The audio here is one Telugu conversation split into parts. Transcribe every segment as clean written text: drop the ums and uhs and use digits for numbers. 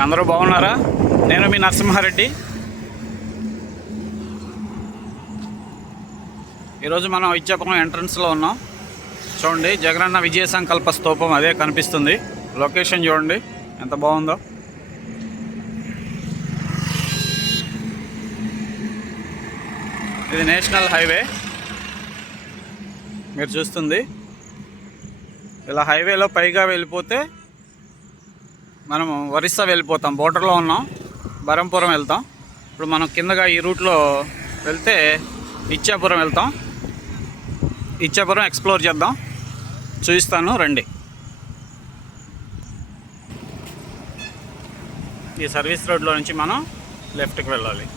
అందరూ బాగున్నారా? నేను మీ నరసింహారెడ్డి. ఈరోజు మనం ఇచ్చాపురం ఎంట్రన్స్లో ఉన్నాం. చూడండి, జగనన్న విజయ సంకల్ప స్తూపం అదే కనిపిస్తుంది. లొకేషన్ చూడండి ఎంత బాగుందో. ఇది నేషనల్ హైవే మీరు చూస్తుంది. ఇలా హైవేలో పైగా వెళ్ళిపోతే మనము ఒరిస్సా వెళ్ళిపోతాం. బోర్డర్లో ఉన్నాం, బరంపురం వెళ్తాం. ఇప్పుడు మనం కిందగా ఈ రూట్లో వెళ్తే ఇచ్చాపురం వెళ్తాం. ఇచ్చాపురం ఎక్స్ప్లోర్ చేద్దాం, చూపిస్తాను రండి. ఈ సర్వీస్ రోడ్లో నుంచి మనం లెఫ్ట్కి వెళ్ళాలి.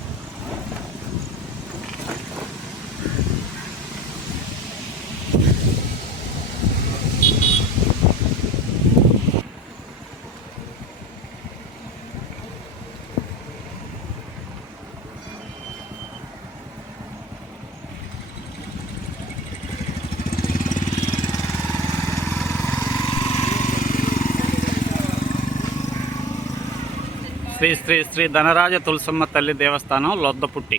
శ్రీ శ్రీ శ్రీ ధనరాజ తులసమ్మ తల్లి దేవస్థానం, లొద్దపుట్టి.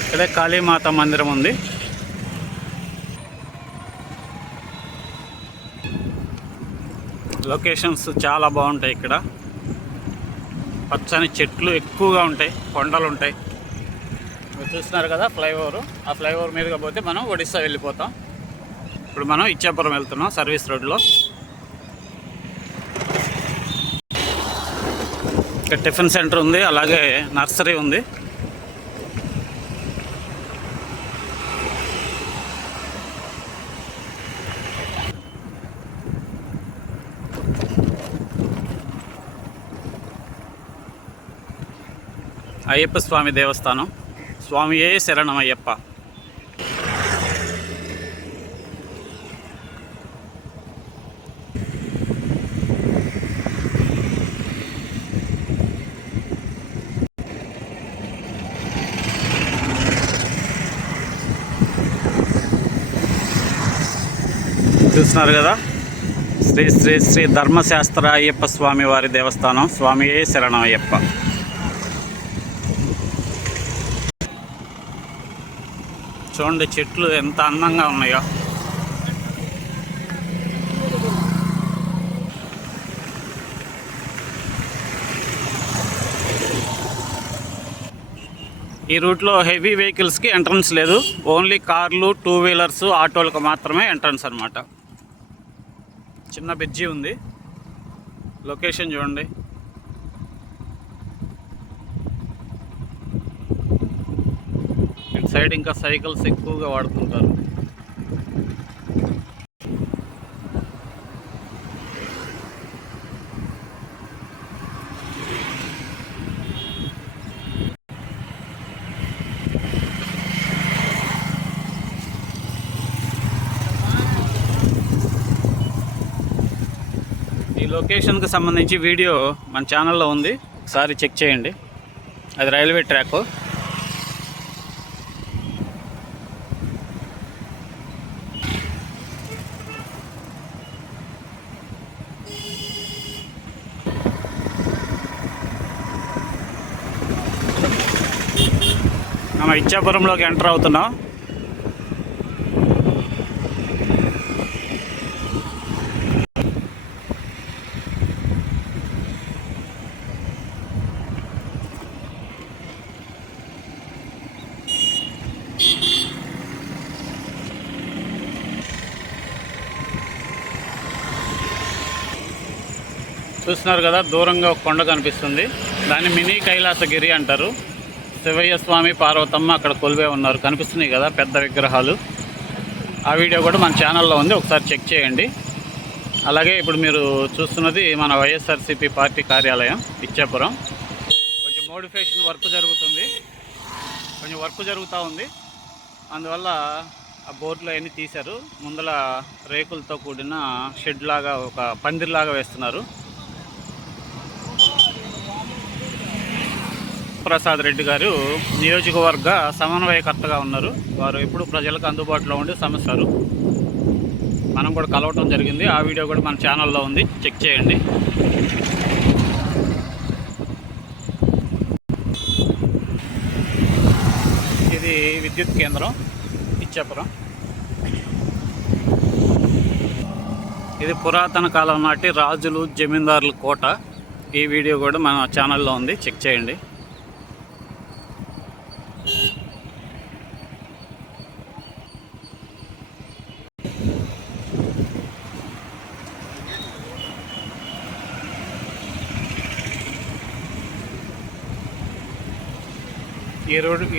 ఇక్కడే కాళీమాత మందిరం ఉంది. లొకేషన్స్ చాలా బాగుంటాయి. ఇక్కడ పచ్చని చెట్లు ఎక్కువగా ఉంటాయి, కొండలు ఉంటాయి. మీరు చూస్తున్నారు కదా ఫ్లైఓవర్. ఆ ఫ్లైఓవర్ మీదుగా పోతే మనం ఒడిస్సా వెళ్ళిపోతాం. ఇప్పుడు మనం ఇచ్చాపురం వెళ్తున్నాం సర్వీస్ రోడ్లో. ఇక్కడ టిఫిన్ సెంటర్ ఉంది, అలాగే నర్సరీ ఉంది. అయ్యప్ప స్వామి దేవస్థానం. స్వామియే శరణమయ్యప్ప. చూస్తున్నారు కదా, శ్రీ శ్రీ శ్రీ ధర్మశాస్త్ర అయ్యప్ప స్వామి వారి దేవస్థానం. స్వామియే శరణమయ్యప్ప. చూడండి చెట్లు ఎంత అందంగా ఉన్నాయో. ఈ రూట్లో హెవీ వెహికల్స్కి ఎంట్రన్స్ లేదు. ఓన్లీ కార్లు, టూ వీలర్స్, ఆటోలకు మాత్రమే ఎంట్రన్స్ అన్నమాట. చిన్న బ్రిడ్జి ఉంది. లొకేషన్ చూడండి. ఇటు సైడ్ ఇంకా సైకిల్స్ ఎక్కువగా వాడుతుంటారు. ఈ లొకేషన్కి సంబంధించి వీడియో మన ఛానల్లో ఉంది, ఒకసారి చెక్ చేయండి. అది రైల్వే ట్రాక్. మనం ఇచ్చాపురంలోకి ఎంటర్ అవుతున్నాం. చూస్తున్నారు కదా, దూరంగా ఒక కొండ కనిపిస్తుంది. దాన్ని మినీ కైలాసగిరి అంటారు. శివయ్య స్వామి, పార్వతమ్మ అక్కడ కొలువే ఉన్నారు. కనిపిస్తున్నాయి కదా పెద్ద విగ్రహాలు. ఆ వీడియో కూడా మన ఛానల్లో ఉంది, ఒకసారి చెక్ చేయండి. అలాగే ఇప్పుడు మీరు చూస్తున్నది మన వైఎస్ఆర్సీపీ పార్టీ కార్యాలయం ఇచ్చాపురం. కొంచెం మోడిఫికేషన్ వర్క్ జరుగుతుంది, కొంచెం వర్క్ జరుగుతూ ఉంది. అందువల్ల ఆ బోర్డులో అన్నీ తీశారు. ముందల రేకులతో కూడిన షెడ్ లాగా, ఒక పందిర్లాగా వేస్తున్నారు. ప్రసాద్ రెడ్డి గారు నియోజకవర్గ సమన్వయకర్తగా ఉన్నారు. వారు ఎప్పుడు ప్రజలకు అందుబాటులో ఉండి సమస్యలు మనం కూడా కలవటం జరిగింది. ఆ వీడియో కూడా మన ఛానల్లో ఉంది, చెక్ చేయండి. విద్యుత్ కేంద్రం ఇచ్చాపురం. ఇది పురాతన కాలం నాటి రాజులు జమీందారుల కోట. ఈ వీడియో కూడా మన ఛానల్లో ఉంది, చెక్ చేయండి.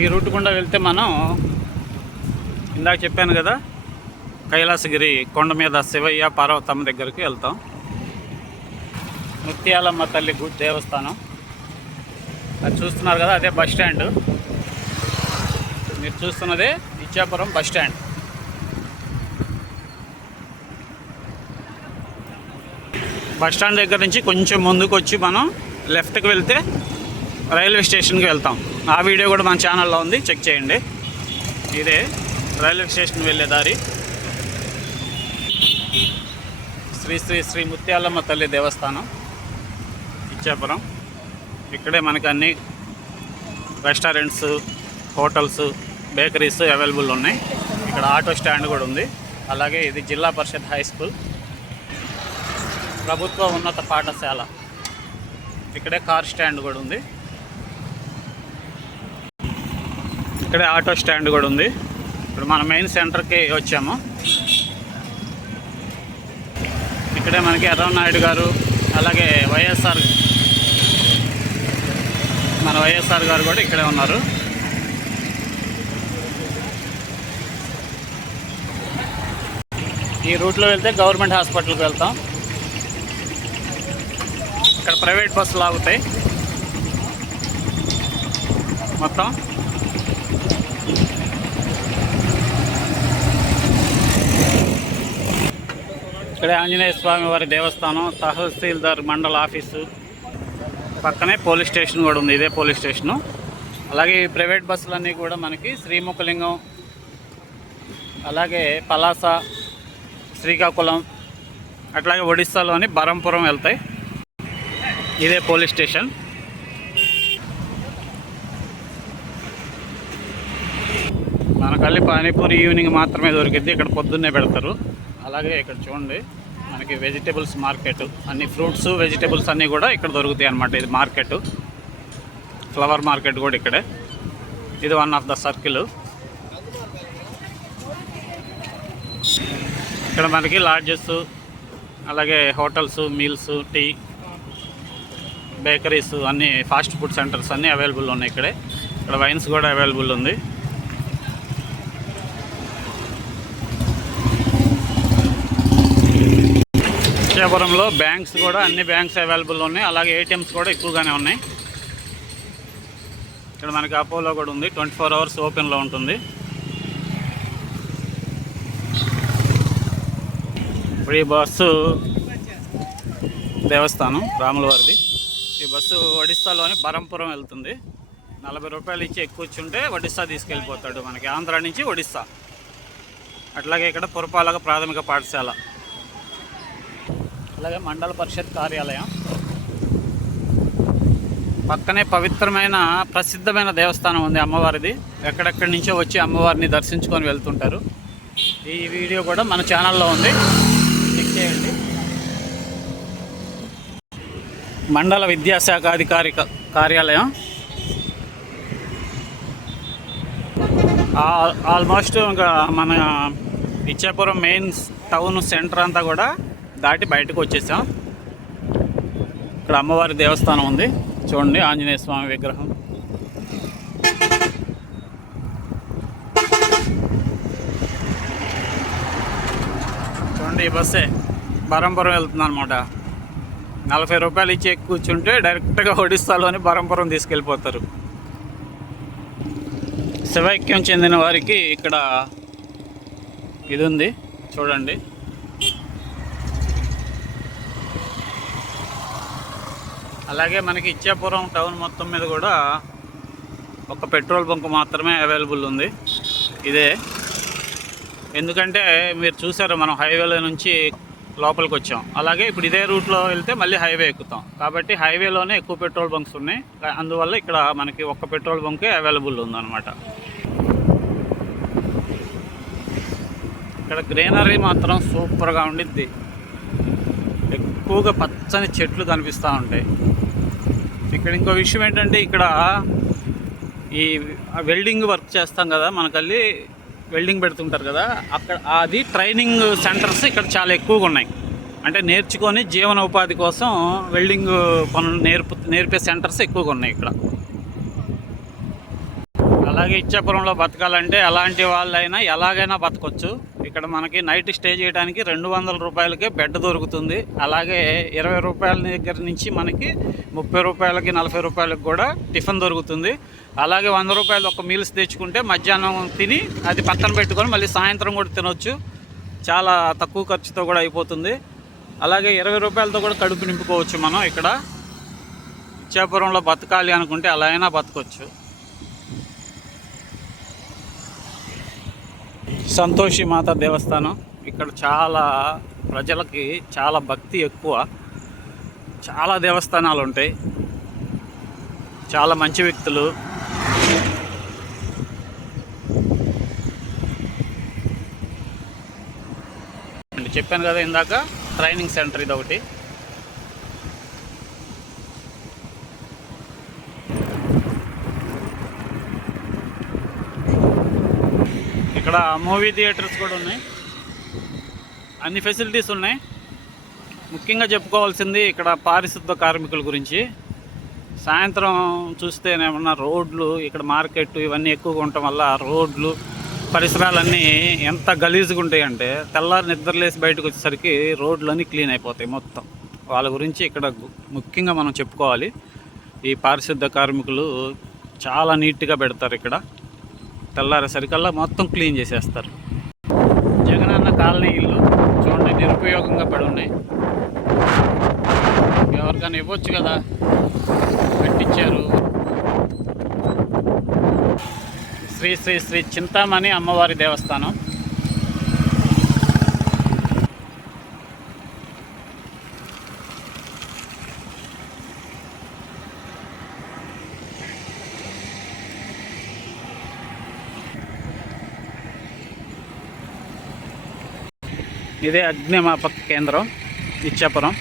ఈ రూట్ గుండా వెళ్తే మనం ఇందాక చెప్పాను కదా, కైలాసగిరి కొండ మీద శివయ్య పార్వతమ్మ దగ్గరికి వెళ్తాం. ముత్యాలమ్మ తల్లి గుడి దేవస్థానం అది చూస్తున్నారు కదా, అదే బస్ స్టాండ్. మీరు చూస్తున్నదే Ichchapuram bus stand. Bus stand దగ్గర నుంచి కొంచెం ముందుకు వచ్చి మనం లెఫ్ట్కి వెళ్తే రైల్వే స్టేషన్కి వెళ్తాం. ఆ వీడియో కూడా మన ఛానల్లో ఉంది, చెక్ చేయండి. ఇదే రైల్వే స్టేషన్ వెళ్ళే దారి. శ్రీ శ్రీ శ్రీ ముత్యాలమ్మ తల్లి దేవస్థానం ఇచ్చాపురం. ఇక్కడే మనకి అన్ని రెస్టారెంట్స్, హోటల్స్, బేకరీస్ అవైలబుల్ ఉన్నాయి. ఇక్కడ ఆటో స్టాండ్ కూడా ఉంది. అలాగే ఇది జిల్లా పరిషత్ హై స్కూల్, ప్రభుత్వ ఉన్నత పాఠశాల. ఇక్కడే కార్ స్టాండ్ కూడా ఉంది. ఇక్కడే ఆటో స్టాండ్ కూడా ఉంది. ఇప్పుడు మన మెయిన్ సెంటర్కి వచ్చాము. ఇక్కడే మనకి ఎర్రనాయుడు గారు, అలాగే మన వైఎస్ఆర్ గారు కూడా ఇక్కడే ఉన్నారు. ఈ రూట్లో వెళ్తే గవర్నమెంట్ హాస్పిటల్కి వెళ్తాం. ఇక్కడ ప్రైవేట్ బస్సులు ఆగుతాయి మొత్తం. ఇక్కడే ఆంజనేయ స్వామి వారి దేవస్థానం, తహసీల్దార్ మండల ఆఫీసు, పక్కనే పోలీస్ స్టేషన్ కూడా ఉంది. ఇదే పోలీస్ స్టేషను. అలాగే ఈ ప్రైవేట్ బస్సులన్నీ కూడా మనకి శ్రీముఖలింగం, అలాగే పలాస, శ్రీకాకుళం, అట్లాగే ఒడిస్సాలోని బరంపురం వెళ్తాయి. ఇదే పోలీస్ స్టేషన్. మనకల్లి పానీపూరి ఈవినింగ్ మాత్రమే దొరికిద్ది, ఇక్కడ పొద్దున్నే పెడతారు. అలాగే ఇక్కడ చూడండి మనకి వెజిటేబుల్స్ మార్కెట్, అన్ని ఫ్రూట్స్, వెజిటేబుల్స్ అన్నీ కూడా ఇక్కడ దొరుకుతాయి అన్నమాట. ఇది మార్కెట్, ఫ్లవర్ మార్కెట్ కూడా ఇక్కడే. ఇది వన్ ఆఫ్ ద సర్కిల్. ఇక్కడ మనకి లాడ్జెస్, అలాగే హోటల్స్, మీల్స్, టీ, బేకరీస్, అన్నీ ఫాస్ట్ ఫుడ్ సెంటర్స్ అన్నీ అవైలబుల్ ఉన్నాయి ఇక్కడే. ఇక్కడ వైన్స్ కూడా అవైలబుల్ ఉంది. ఇచ్చాపురంలో బ్యాంక్స్ కూడా, అన్ని బ్యాంక్స్ అవైలబుల్ ఉన్నాయి. అలాగే ఏటీఎంస్ కూడా ఎక్కువగానే ఉన్నాయి. ఇక్కడ మనకి అపోలో కూడా ఉంది, 24 అవర్స్ ఓపెన్లో ఉంటుంది. ఇప్పుడు ఈ బస్సు దేవస్థానం రాముల వారిది. ఈ బస్సు ఒడిస్సాలోని బరంపురం వెళ్తుంది. 40 రూపాయలు ఇచ్చి ఎక్కువ కూర్చుంటే ఒడిస్సా తీసుకెళ్ళిపోతాడు, మనకి ఆంధ్ర నుంచి ఒడిస్సా. అట్లాగే ఇక్కడ పురపాలక ప్రాథమిక పాఠశాల, అలాగే మండల పరిషత్ కార్యాలయం. పక్కనే పవిత్రమైన ప్రసిద్ధమైన దేవస్థానం ఉంది అమ్మవారిది. ఎక్కడెక్కడి నుంచో వచ్చి అమ్మవారిని దర్శించుకొని వెళ్తుంటారు. ఈ వీడియో కూడా మన ఛానల్లో ఉంది, చెక్ చేయండి. మండల విద్యాశాఖ అధికారి కార్యాలయం. ఆల్మోస్ట్ ఇంకా మన ఇచ్చాపురం మెయిన్ టౌన్ సెంటర్ అంతా కూడా దాటి బయటకు వచ్చేసాం. ఇక్కడ అమ్మవారి దేవస్థానం ఉంది చూడండి, ఆంజనేయ స్వామి విగ్రహం. చూడండి, ఈ బస్సే బరంపురం వెళ్తుంది అనమాట. 40 రూపాయలు ఇచ్చి ఎక్కువ కూర్చుంటే డైరెక్ట్గా ఒడిస్సాలోని బరంపురం తీసుకెళ్ళిపోతారు. శివైక్యం చెందిన వారికి ఇక్కడ ఇది ఉంది చూడండి. అలాగే మనకి ఇచ్చాపురం టౌన్ మొత్తం మీద కూడా ఒక పెట్రోల్ బంక్ మాత్రమే అవైలబుల్ ఉంది, ఇదే. ఎందుకంటే మీరు చూసారు, మనం హైవేలో నుంచి లోపలికి వచ్చాం. అలాగే ఇప్పుడు ఇదే రూట్లో వెళ్తే మళ్ళీ హైవే ఎక్కుతాం. కాబట్టి హైవేలోనే ఎక్కువ పెట్రోల్ బంక్స్ ఉన్నాయి. అందువల్ల ఇక్కడ మనకి ఒక్క పెట్రోల్ బంకే అవైలబుల్ ఉందన్నమాట. ఇక్కడ గ్రీనరీ మాత్రం సూపర్గా ఉండిద్ది. ఎక్కువగా పచ్చని చెట్లు కనిపిస్తూ ఉంటాయి. ఇక్కడ ఇంకో విషయం ఏంటంటే, ఇక్కడ ఈ వెల్డింగ్ వర్క్ చేస్తాం కదా, మనకల్లి వెల్డింగ్ పెడుతుంటారు కదా, అక్కడ అది ట్రైనింగ్ సెంటర్స్ ఇక్కడ చాలా ఎక్కువగా ఉన్నాయి. అంటే నేర్చుకొని జీవనోపాధి కోసం వెల్డింగ్ పనులు నేర్పే సెంటర్స్ ఎక్కువగా ఉన్నాయి ఇక్కడ. అలాగే ఇచ్చాపురంలో బతకాలంటే ఎలాంటి వాళ్ళైనా ఎలాగైనా బతకొచ్చు. ఇక్కడ మనకి నైట్ స్టే చేయడానికి 200 రూపాయలకే బెడ్ దొరుకుతుంది. అలాగే 20 రూపాయల దగ్గర నుంచి మనకి 30 రూపాయలకి 40 రూపాయలకి కూడా టిఫిన్ దొరుకుతుంది. అలాగే 100 రూపాయలు ఒక మీల్స్ తెచ్చుకుంటే మధ్యాహ్నం తిని అది పక్కన పెట్టుకొని మళ్ళీ సాయంత్రం కూడా తినొచ్చు. చాలా తక్కువ ఖర్చుతో కూడా అయిపోతుంది. అలాగే 20 రూపాయలతో కూడా కడుపు నింపుకోవచ్చు మనం. ఇక్కడ ఇచ్చాపురంలో బతకాలి అనుకుంటే అలా అయినా బతకొచ్చు. సంతోషి మాత దేవస్థానం. ఇక్కడ చాలా ప్రజలకి చాలా భక్తి ఎక్కువ. చాలా దేవస్థానాలు ఉంటాయి, చాలా మంచి వ్యక్తులు. చెప్పాను కదా ఇందాక, ట్రైనింగ్ సెంటర్ ఇది ఒకటి. ఇక్కడ మూవీ థియేటర్స్ కూడా ఉన్నాయి, అన్ని ఫెసిలిటీస్ ఉన్నాయి. ముఖ్యంగా చెప్పుకోవాల్సింది ఇక్కడ పారిశుద్ధ కార్మికుల గురించి. సాయంత్రం చూస్తేనేమన్నా రోడ్లు, ఇక్కడ మార్కెట్ ఇవన్నీ ఎక్కువగా ఉండటం వల్ల రోడ్లు పరిసరాలన్నీ ఎంత గలీజ్గా ఉంటాయంటే, తెల్లారి నిద్రలేసి బయటకు వచ్చేసరికి రోడ్లన్నీ క్లీన్ అయిపోతాయి మొత్తం. వాళ్ళ గురించి ఇక్కడ ముఖ్యంగా మనం చెప్పుకోవాలి. ఈ పారిశుద్ధ కార్మికులు చాలా నీట్గా పెడతారు. ఇక్కడ తెల్లారేసరికల్లా మొత్తం క్లీన్ చేసేస్తారు. జగనన్న కాలనీ ఇల్లు చూడండి, నిరుపయోగంగా పడి ఉన్నాయి. ఎవరికైనా ఇవ్వచ్చు కదా, పెట్టించారు. శ్రీ శ్రీ శ్రీ చింతామణి అమ్మవారి దేవస్థానం. ఇదే అగ్నిమాపక కేంద్రం ఇచ్చాపురం.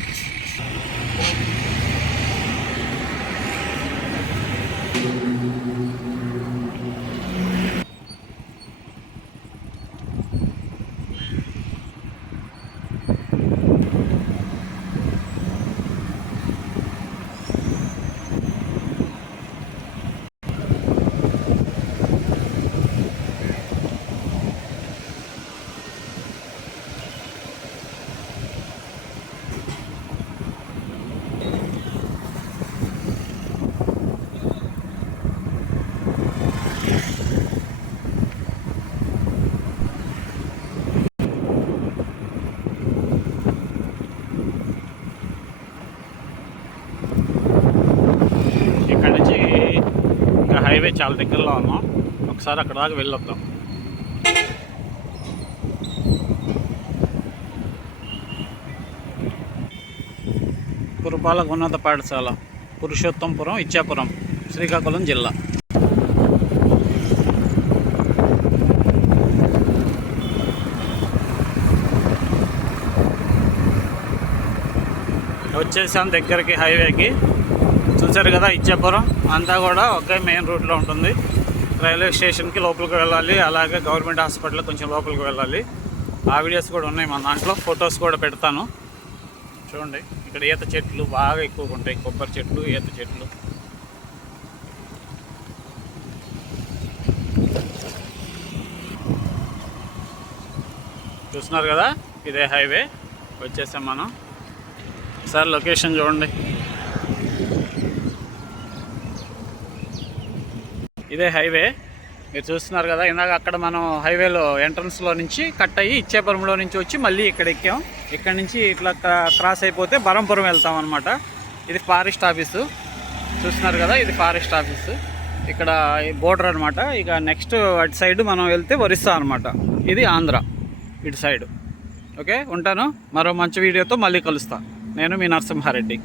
హైవే చాలా దగ్గరలో ఉన్నాం. ఒకసారి అక్కడ దాకా వెళ్ళొద్దాం. పురపాలక ఉన్నత పాఠశాల పురుషోత్తంపురం, ఇచ్చాపురం, శ్రీకాకుళం జిల్లా. వచ్చేసాం దగ్గరికి, హైవేకి. చూసారు కదా, ఇచ్చాపురం అంతా కూడా ఒకే మెయిన్ రూట్లో ఉంటుంది. రైల్వే స్టేషన్కి లోపలికి వెళ్ళాలి, అలాగే గవర్నమెంట్ హాస్పిటల్ కొంచెం లోపలికి వెళ్ళాలి. ఆ వీడియోస్ కూడా ఉన్నాయి మన దాంట్లో, ఫొటోస్ కూడా పెడతాను చూడండి. ఇక్కడ ఈత చెట్లు బాగా ఎక్కువగా ఉంటాయి, కొబ్బరి చెట్లు, ఈత చెట్లు. చూస్తున్నారు కదా, ఇదే హైవే. వచ్చేసాం మనం. ఒకసారి లొకేషన్ చూడండి. ఇదే హైవే మీరు చూస్తున్నారు కదా. ఇందాక అక్కడ మనం హైవేలో ఎంట్రన్స్లో నుంచి కట్ అయ్యి ఇచ్చాపురంలో నుంచి వచ్చి మళ్ళీ ఇక్కడ ఎక్కాం. ఇక్కడ నుంచి ఇట్లా క్రాస్ అయిపోతే బరంపురం వెళ్తాం అనమాట. ఇది ఫారెస్ట్ ఆఫీసు చూస్తున్నారు కదా, ఇది ఫారెస్ట్ ఆఫీసు. ఇక్కడ బోర్డర్ అనమాట. ఇక నెక్స్ట్ అటు సైడ్ మనం వెళ్తే ఒరిస్సా అనమాట. ఇది ఆంధ్ర ఇటు సైడ్. ఓకే, ఉంటాను. మరో మంచి వీడియోతో మళ్ళీ కలుస్తాను. నేను మీ నరసింహారెడ్డి.